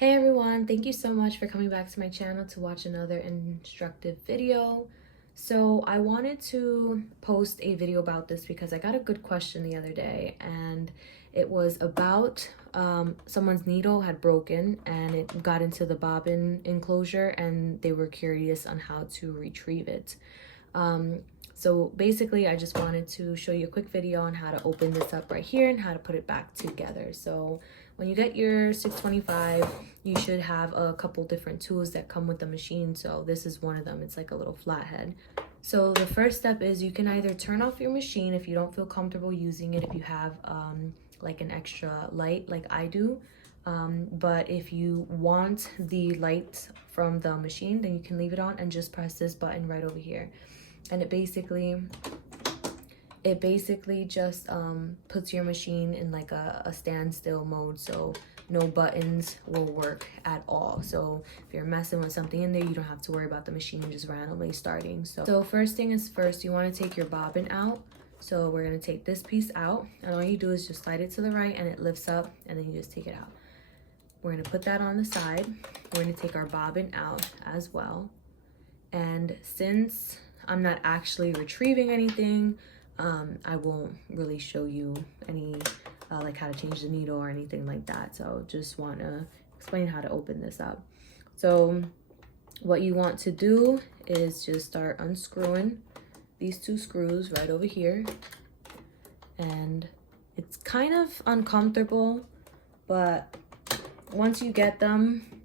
Hey everyone, thank you so much for coming back to my channel to watch another instructive video. So I wanted to post a video about this because I got a good question the other day, and it was about someone's needle had broken and it got into the bobbin enclosure and they were curious on how to retrieve it. So basically I just wanted to show you a quick video on how to open this up right here and how to put it back together. So when you get your 625, you should have a couple different tools that come with the machine. So this is one of them. It's like a little flathead. So the first step is you can either turn off your machine if you don't feel comfortable using it, if you have like an extra light like I do. But if you want the light from the machine, then you can leave it on and just press this button right over here. And it basically just puts your machine in like a standstill mode, so no buttons will work at all. So if you're messing with something in there, you don't have to worry about the machine just randomly starting. So first thing is first, you want to take your bobbin out. So we're going to take this piece out, and all you do is just slide it to the right and it lifts up, and then you just take it out. We're going to put that on the side. We're going to take our bobbin out as well. And since I'm not actually retrieving anything, I won't really show you any like how to change the needle or anything like that. So just want to explain how to open this up. So what you want to do is just start unscrewing these two screws right over here. And it's kind of uncomfortable, but once you get them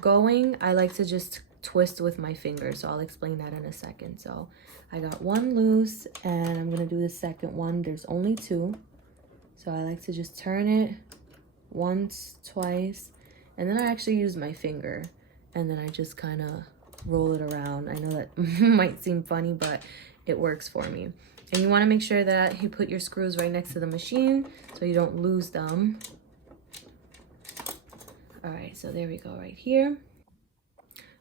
going, I like to just twist with my fingers. So I'll explain that in a second. So I got one loose and I'm gonna do the second one. There's only two. So I like to just turn it once, twice, and then I actually use my finger, and then I just kind of roll it around. I know that might seem funny, but it works for me. And you want to make sure that you put your screws right next to the machine so you don't lose them. All right, so there we go right here.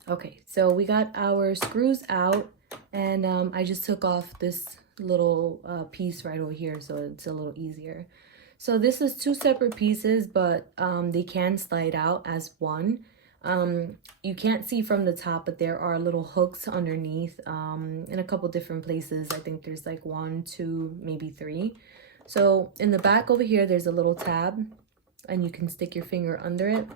Okay, so we got our screws out, and I just took off this little piece right over here so it's a little easier. So this is two separate pieces, but they can slide out as one. You can't see from the top, but there are little hooks underneath in a couple different places. I think there's like 1, 2, maybe 3. So in the back over here, there's a little tab, and you can stick your finger under it,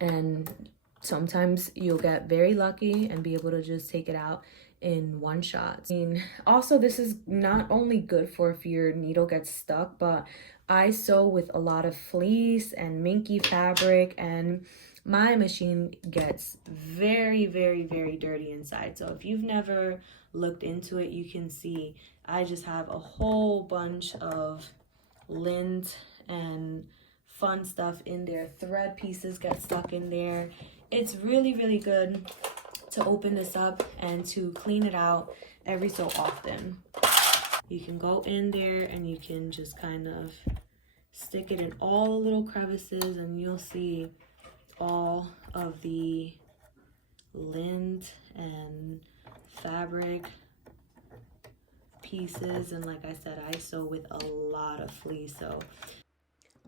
and sometimes you'll get very lucky and be able to just take it out in one shot. I mean, also this is not only good for if your needle gets stuck, but I sew with a lot of fleece and minky fabric, and my machine gets very, very, very dirty inside. So if you've never looked into it, you can see I just have a whole bunch of lint and fun stuff in there. Thread pieces get stuck in there. It's really, really good to open this up and to clean it out every so often. You can go in there and you can just kind of stick it in all the little crevices, and you'll see all of the lint and fabric pieces. And like I said, I sew with a lot of fleece, so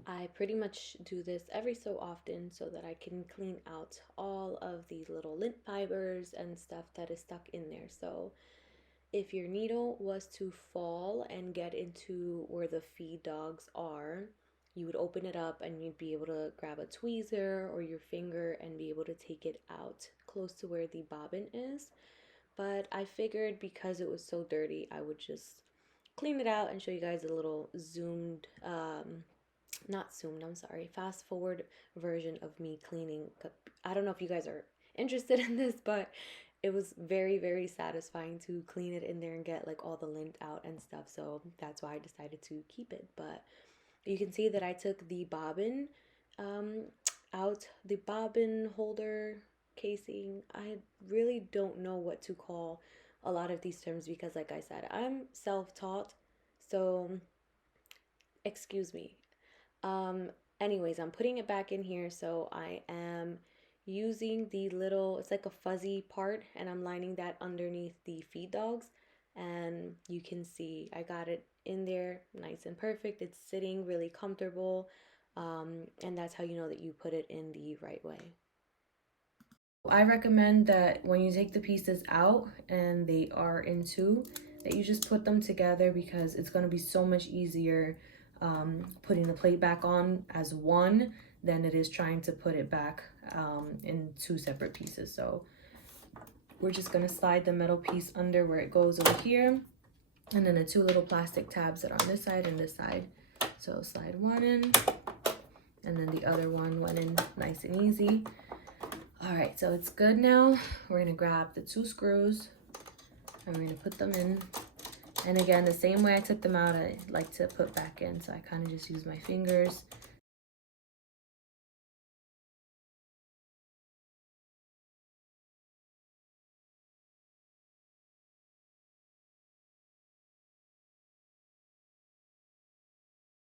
I pretty much do this every so often so that I can clean out all of the little lint fibers and stuff that is stuck in there. So if your needle was to fall and get into where the feed dogs are, you would open it up and you'd be able to grab a tweezer or your finger and be able to take it out close to where the bobbin is. But I figured because it was so dirty, I would just clean it out and show you guys a little zoomed, not zoomed, I'm sorry, fast forward version of me cleaning. I don't know if you guys are interested in this, but it was very, very satisfying to clean it in there and get like all the lint out and stuff. So that's why I decided to keep it. But you can see that I took the bobbin out, the bobbin holder casing. I really don't know what to call a lot of these terms because like I said, I'm self-taught, so excuse me. Anyways, I'm putting it back in here. So I am using the little, it's like a fuzzy part, and I'm lining that underneath the feed dogs, and you can see I got it in there nice and perfect. It's sitting really comfortable. and that's how you know that you put it in the right way. I recommend that when you take the pieces out and they are in two, that you just put them together, because it's going to be so much easier putting the plate back on as one than it is trying to put it back in two separate pieces. So we're just going to slide the metal piece under where it goes over here, and then the two little plastic tabs that are on this side and this side. So slide one in, and then the other one went in nice and easy. All right, so it's good now. We're gonna grab the two screws and we're gonna put them in. And again, the same way I took them out, I like to put back in. So I kind of just use my fingers.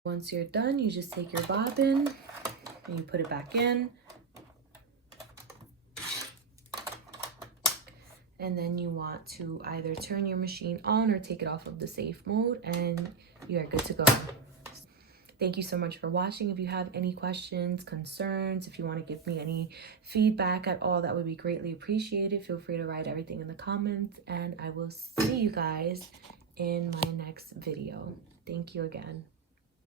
Once you're done, you just take your bobbin and you put it back in. And then you want to either turn your machine on or take it off of the safe mode, and you are good to go. Thank you so much for watching. If you have any questions, concerns, if you want to give me any feedback at all, that would be greatly appreciated. Feel free to write everything in the comments, and I will see you guys in my next video. Thank you again.